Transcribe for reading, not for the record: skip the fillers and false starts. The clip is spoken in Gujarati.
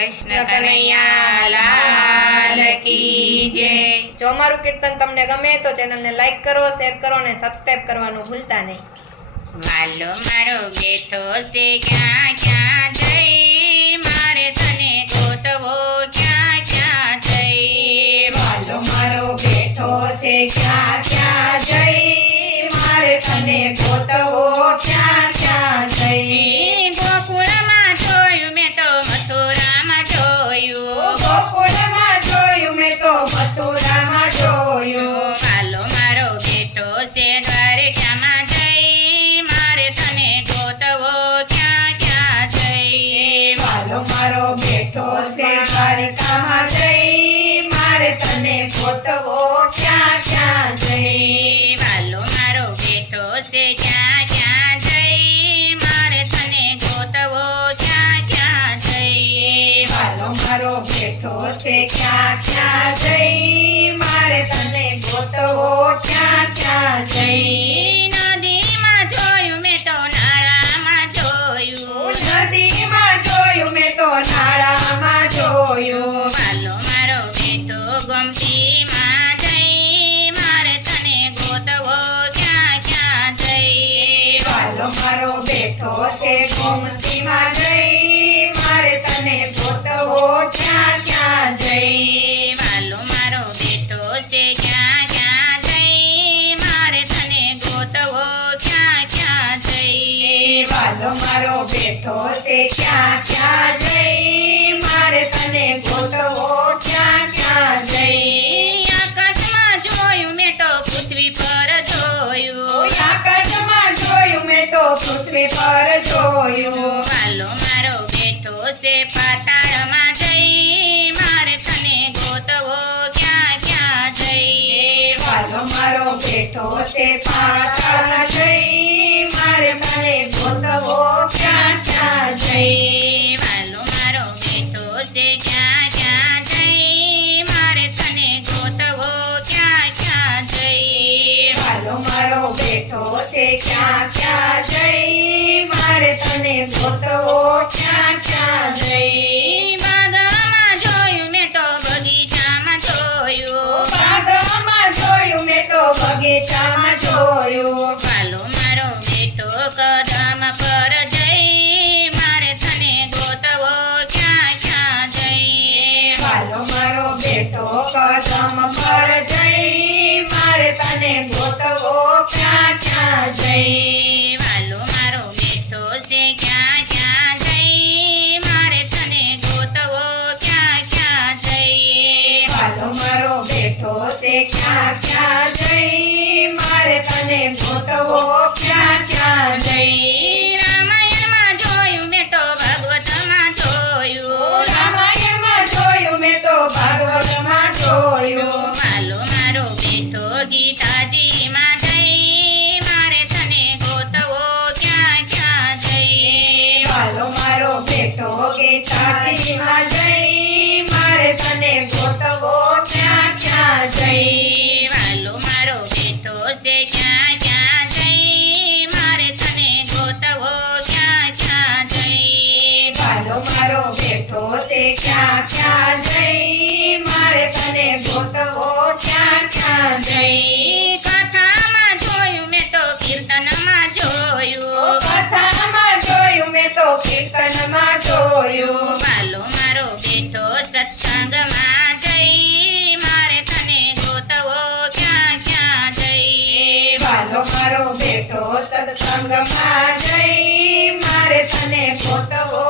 કૃષ્ણ કનૈયા લાલ કી જય। જો અમારું કીર્તન તમને ગમે તો ચેનલને લાઈક કરો, શેર કરો અને સબસ્ક્રાઇબ કરવાનું ભૂલતા નહીં। વાલો મારો બેઠો છે ક્યાં ક્યાં જઈ, મારે તને ગોતવો ક્યાં ક્યાં જઈ। વાલો મારો બેઠો છે ક્યાં ક્યાં જઈ, મારે તને ગોતવો ક્યાં ક્યાં જઈ। ગોકુળમાં જોયું મેં તો મથુરામાં જોયું, ગોકુળમાં જોયું મેં તો મથુરામાં જોયું। વાલો મારો બેઠો છે દ્વારકામાં જઈ, મારે તને ગોતવો ક્યાં ક્યાં જઈ। વાલો મારો બેઠો છે દ્વારકામાં જઈ, મારે તને ગોતવો ક્યાં ક્યાં જઈ। વાલો મારો બેઠો છે ક્યાં ક્યાં જઈ, મારે તને ગોતવો ક્યાં ક્યાં જઈ। વાલો મારો બેઠો છે ક્યાં ક્યાં જઈ, મારે તને ગોતવો ક્યાં ક્યાં જઈ। નદીમાં જોયું મેં તો નાળામાં જોયું, નદીમાં જોયું મેં તો નાળામાં જોયું। વાલો મારો બેઠો ગોમતીમાં જઈ, મારે તને ગોતવો ક્યાં ક્યાં જઈ। વાલો મારો બેઠો છે ગોમતીમાં જઈ, મારે તને ગોતવો ક્યાં ક્યાં જઈ। વાલો મારો બેઠો છે ક્યાં ક્યાં જઈ, મારે તને ગોતવો ક્યાં ક્યાં જઈ। વાલો મારો બેઠો છે ક્યાં ક્યાં જઈ, મારે તને ગોતવો ક્યાં ક્યાં જઈ। આકાશમાં જોયું મેં તો પૃથ્વી પર જોયું, આકાશમાં જોયું મેં તો પૃથ્વી પર જોયું। વાલો મારો બેઠો છે પાતાળમાં જઈ, મારે તને ગોતવો ક્યાં ક્યાં જઈ। વાલો મારો બેઠો છે પાતાળમાં જઈ, મારે તને ગોતવો ક્યાં ક્યાં જઈ। વાલો મારો બેઠો છે ક્યાં ક્યાં જઈ, મારે તને ગોતવો ક્યાં ક્યાં જઈ। વાલો મારો બેઠો છે ક્યાં ક્યાં જઈ, મારે તને ગોતવો ક્યાં ક્યાં જઈ। બાગમાં જોયું મેં તો બગીચામાં જોયું, બાગમાં જોયું મેં તો બગીચામાં જોયું। વાલો મારો બેઠો કદમ પર જઈ, મારે તને ગોતવો ક્યાં ક્યાં જઈ। વાલો મારો બેઠો કદમ પર જઈ, મારે તને ગોતવો ક્યાં ક્યાં જઈ। વાલો મારો બેઠો છે ક્યાં ક્યાં જઈ, મારે તને ગોતવો ક્યાં ક્યાં જઈ। વાલો મારો બેઠો છે ક્યાં ક્યાં જઈ, મારે તને ગોતવો ક્યાં ક્યાં જઈ। રામાયણમાં જોયું મેં તો ભાગવતમાં જોયું, રામાયણમાં જોયું મેં તો ભાગવતમાં જોયું। વાલો મારો બેઠો ગીતાજીમાં જઈ, મારે તને ગોતવો ક્યાં ક્યાં જઈ। વાલો મારો બેઠો ગીતાજીમાં જઈ, મારે તને ગોતવો ક્યાં ક્યાં જઈ। વાલો મારો બેઠો છે ક્યાં ક્યાં જઈ, મારે તને ગોતવો ક્યાં ક્યાં જઈ। વાલો મારો બેઠો છે ક્યાં ક્યાં જઈ, મારે તને ગોતવો ક્યાં ક્યાં જઈ। કથામાં જોયું મેં તો કીર્તનમાં જોયું, કથામાં જોયું મેં તો કીર્તનમાં જોયું। વાલો મારો બેઠો સત્સંગમાં જઈ, મારે તને ગોતવો ક્યાં ક્યાં જઈ। વાલો મારો બેઠો સત્સંગમાં જઈ, મારે તને ગોતવો